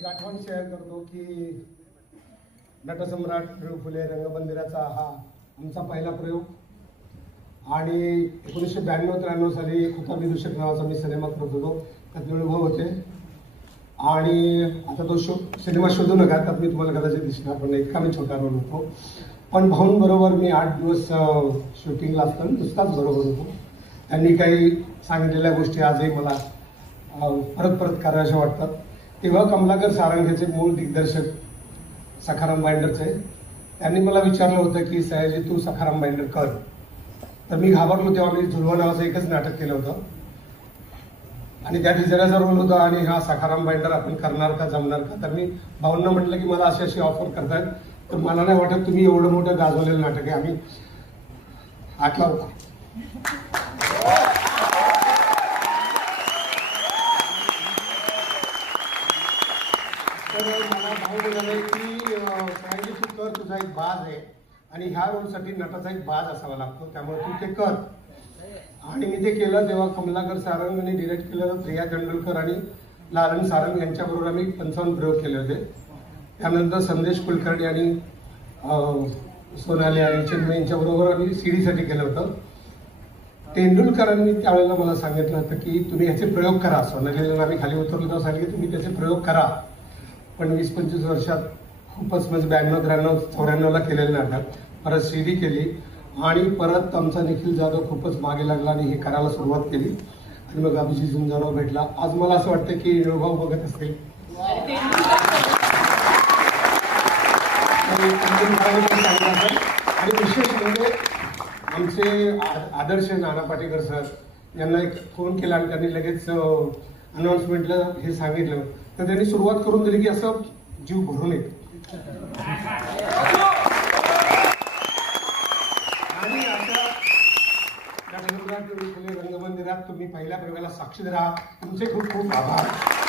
एक आठवण शेअर करतो की नटसम्राट विष्णू फुले रंगमंदिराचा हा आमचा पहिला प्रयोग. आणि एकोणीसशे ब्याण्णव त्र्याण्णव साली खुता विदूषक नावाचा मी सिनेमा करत होतो. त्यात निळूभाऊ होते. आणि आता तो शो सिनेमा शोधू नका त्यात मी तुम्हाला कदाचित दिसणार पण इतका मी छोटा रोल होतो. पण भाऊंबरोबर मी आठ दिवस शूटिंगला असताना नुसताच बरोबर होतो. त्यांनी काही सांगितलेल्या गोष्टी आजही मला परत परत कराव्याशा वाटतात. तेव्हा कमलाकर सारंगेचे मूळ दिग्दर्शक सखाराम बाइंडरचे त्यांनी मला विचारलं होतं की सयाजी तू सखाराम बाइंडर कर. तर मी घाबरलो तेव्हा मी झुलवा नावाचं एकच नाटक केलं होतं. आणि त्या हिजऱ्याचा रोल होता आणि हा सखाराम बाइंडर आपण करणार का जमणार का? तर मी भाऊंना म्हटलं की मला अशी अशी ऑफर करतायत. तर मला नाही वाटत तुम्ही एवढं मोठं गाजवलेलं नाटक आहे. आम्ही हात. तर मला भाऊ म्हणाले की अं, तू कर तुझा एक बाज आहे आणि ह्या रोलसाठी नटाचा एक बाज असावा लागतो त्यामुळे तू ते कर. आणि मी ते केलं तेव्हा कमलाकर सारंगने डिरेक्ट केलं प्रिया तेंडुलकर आणि लालन सारंग यांच्याबरोबर आम्ही पंचावन्न प्रयोग केले होते. त्यानंतर संदेश कुलकर्णी आणि सोनाली आणि चिन्मय यांच्याबरोबर आम्ही सीडीसाठी केलं होतं. तेंडुलकरांनी त्यावेळेला मला सांगितलं होतं की तुम्ही ह्याचे प्रयोग करा. सोनालीला आम्ही खाली उतरलो तेव्हा सांगितलं तुम्ही त्याचे प्रयोग करा. पण वीस पंचवीस वर्षात खूपच म्हणजे ब्याण्णव त्र्याण्णव चौऱ्याण्णवला केलेलं नाटक परत सीडी केली. आणि परत आमचा निखिल जाधव खूपच मागे लागला आणि हे करायला सुरुवात केली. आणि मग अभिजित झुंजाराव भेटला. आज मला असं वाटतं की निळूभाऊ बघत असतील आणि असेल. आणि विशेष म्हणजे आमचे आदर्श नाना पाटेकर सर यांना एक फोन केला आणि त्यांनी लगेच अनाऊन्समेंटला हे सांगितलं. तर त्यांनी सुरुवात करून दिली की असं जीव भरून येत आणि रंगमंदिरात तुम्ही पहिल्या प्रयोगाला साक्षीदार आहात. तुमचे खूप खूप आभार.